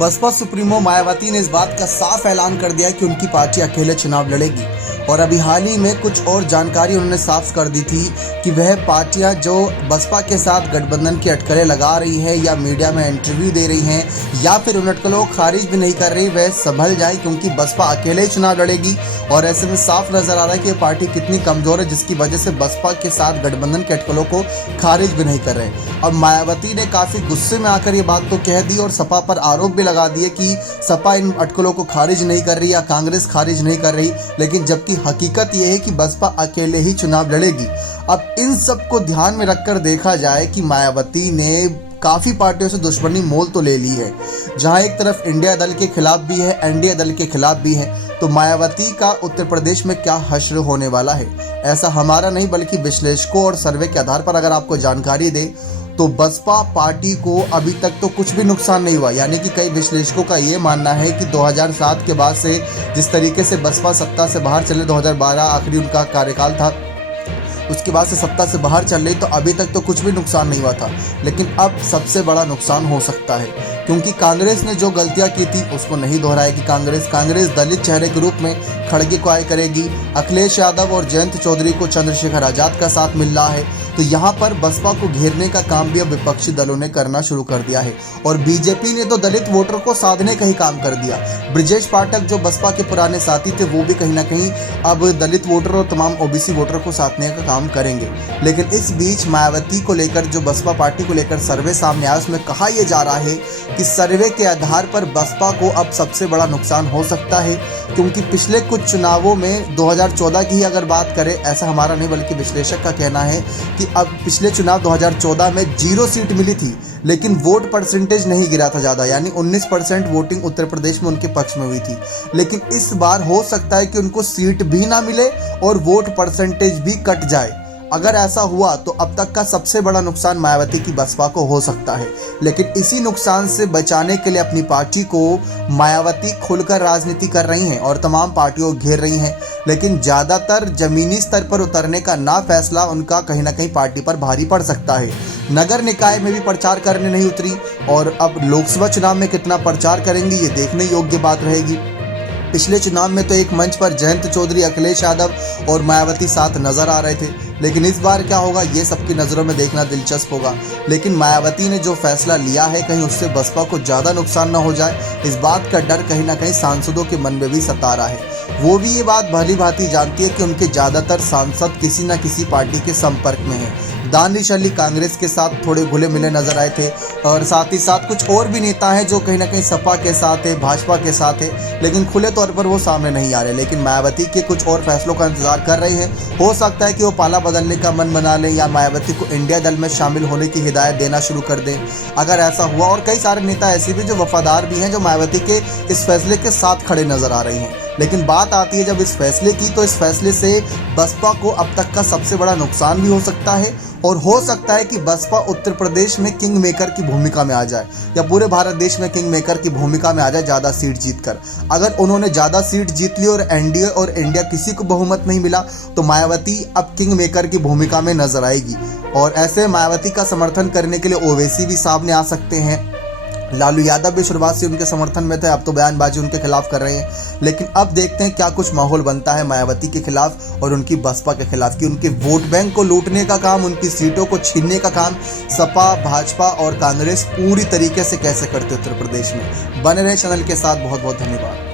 Baspa supremo Mayawati ने इस बात का साफ ऐलान कर दिया कि उनकी पार्टी अकेले चुनाव लड़ेगी। और अभी हाल ही में कुछ और जानकारी उन्होंने साफ कर दी थी कि वह पार्टियां जो बसपा के साथ गठबंधन की अटकलें लगा रही हैं या मीडिया में इंटरव्यू दे रही हैं या फिर उन अटकलों को खारिज भी नहीं कर रही, वह संभल जाए क्योंकि बसपा अकेले ही चुनाव लड़ेगी। और ऐसे में साफ नजर आ रहा है कि ये पार्टी कितनी कमजोर है, जिसकी वजह से बसपा के साथ गठबंधन के अटकलों को खारिज भी नहीं कर रहे। अब मायावती ने काफी गुस्से में आकर ये बात तो कह दी और सपा पर आरोप भी लगा दिए कि सपा इन अटकलों को खारिज नहीं कर रही या कांग्रेस खारिज नहीं कर रही, लेकिन जबकि हकीकत यह है कि बसपा अकेले ही चुनाव लड़ेगी। अब इन सब को ध्यान में रखकर देखा जाए कि मायावती ने काफ़ी पार्टियों से दुश्मनी मोल तो ले ली है, जहां एक तरफ इंडिया दल के खिलाफ भी है, एनडीए दल के खिलाफ भी है। तो मायावती का उत्तर प्रदेश में क्या हश्र होने वाला है, ऐसा हमारा नहीं बल्कि विश्लेषकों और सर्वे के आधार पर अगर आपको जानकारी दे तो बसपा पार्टी को अभी तक तो कुछ भी नुकसान नहीं हुआ। यानी कि कई विश्लेषकों का ये मानना है कि 2007 के बाद से जिस तरीके से बसपा सत्ता से बाहर चले, 2012 आखिरी उनका कार्यकाल था, उसके बाद से सत्ता से बाहर चल रही, तो अभी तक तो कुछ भी नुकसान नहीं हुआ था। लेकिन अब सबसे बड़ा नुकसान हो सकता है, क्योंकि कांग्रेस ने जो गलतियां की थी उसको नहीं दोहराएगी। कांग्रेस दलित चेहरे के रूप में खड़गे को आय करेगी। अखिलेश यादव और जयंत चौधरी को चंद्रशेखर आजाद का साथ मिल रहा है, तो यहाँ पर बसपा को घेरने का काम भी अब विपक्षी दलों ने करना शुरू कर दिया है। और बीजेपी ने तो दलित वोटर को साधने का ही काम कर दिया। ब्रजेश पाठक जो बसपा के पुराने साथी थे, वो भी कहीं ना कहीं अब दलित वोटर और तमाम ओबीसी वोटर को साधने का काम करेंगे। लेकिन इस बीच मायावती को लेकर जो बसपा पार्टी को लेकर सर्वे सामने आया, उसमें कहा यह जा रहा है कि सर्वे के आधार पर बसपा को अब सबसे बड़ा नुकसान हो सकता है, क्योंकि पिछले कुछ चुनावों में 2014 की ही अगर बात करें, ऐसा हमारा नहीं बल्कि विश्लेषक का कहना है कि अब पिछले चुनाव 2014 में 0 सीट मिली थी, लेकिन वोट परसेंटेज नहीं गिरा था ज़्यादा, यानी 19% वोटिंग उत्तर प्रदेश में उनके पक्ष में हुई थी। लेकिन इस बार हो सकता है कि उनको सीट भी ना मिले और वोट परसेंटेज भी कट जाए। अगर ऐसा हुआ तो अब तक का सबसे बड़ा नुकसान मायावती की बसपा को हो सकता है। लेकिन इसी नुकसान से बचाने के लिए अपनी पार्टी को मायावती खुलकर राजनीति कर रही हैं और तमाम पार्टियों को घेर रही हैं। लेकिन ज़्यादातर जमीनी स्तर पर उतरने का ना फैसला उनका कहीं ना कहीं पार्टी पर भारी पड़ सकता है। नगर निकाय में भी प्रचार करने नहीं उतरी और अब लोकसभा चुनाव में कितना प्रचार करेंगी ये देखने योग्य बात रहेगी। पिछले चुनाव में तो एक मंच पर जयंत चौधरी, अखिलेश यादव और मायावती साथ नजर आ रहे थे, लेकिन इस बार क्या होगा ये सबकी नज़रों में देखना दिलचस्प होगा। लेकिन मायावती ने जो फैसला लिया है, कहीं उससे बसपा को ज़्यादा नुकसान न हो जाए, इस बात का डर कहीं ना कहीं सांसदों के मन में भी सता रहा है। वो भी ये बात भली भांति जानती है कि उनके ज़्यादातर सांसद किसी न किसी पार्टी के संपर्क में हैं। दानिश अली कांग्रेस के साथ थोड़े घुले मिले नजर आए थे और साथ ही साथ कुछ और भी नेता हैं जो कहीं ना कहीं सपा के साथ है, भाजपा के साथ है, लेकिन खुले तौर पर वो सामने नहीं आ रहे। लेकिन मायावती के कुछ और फैसलों का इंतजार कर रहे हैं। हो सकता है कि वो पाला बदलने का मन बना लें या मायावती को इंडिया दल में शामिल होने की हिदायत देना शुरू कर दें। अगर ऐसा हुआ, और कई सारे नेता ऐसे भी जो वफादार भी हैं, जो मायावती के इस फैसले के साथ खड़े नजर आ रहे हैं। लेकिन बात आती है जब इस फैसले की, तो इस फैसले से बसपा को अब तक का सबसे बड़ा नुकसान भी हो सकता है और हो सकता है कि बसपा उत्तर प्रदेश में किंग मेकर की भूमिका में आ जाए या पूरे भारत देश में किंग मेकर की भूमिका में आ जाए ज़्यादा सीट जीतकर। अगर उन्होंने ज़्यादा सीट जीत ली और एनडीए और इंडिया किसी को बहुमत नहीं मिला, तो मायावती अब किंग मेकर की भूमिका में नजर आएगी। और ऐसे मायावती का समर्थन करने के लिए ओवैसी भी सामने आ सकते हैं। लालू यादव भी शुरुआत से उनके समर्थन में थे, अब तो बयानबाजी उनके खिलाफ कर रहे हैं। लेकिन अब देखते हैं क्या कुछ माहौल बनता है मायावती के खिलाफ और उनकी बसपा के खिलाफ, कि उनके वोट बैंक को लूटने का काम, उनकी सीटों को छीनने का काम सपा, भाजपा और कांग्रेस पूरी तरीके से कैसे करते उत्तर प्रदेश में। बने रहे चैनल के साथ। बहुत बहुत धन्यवाद।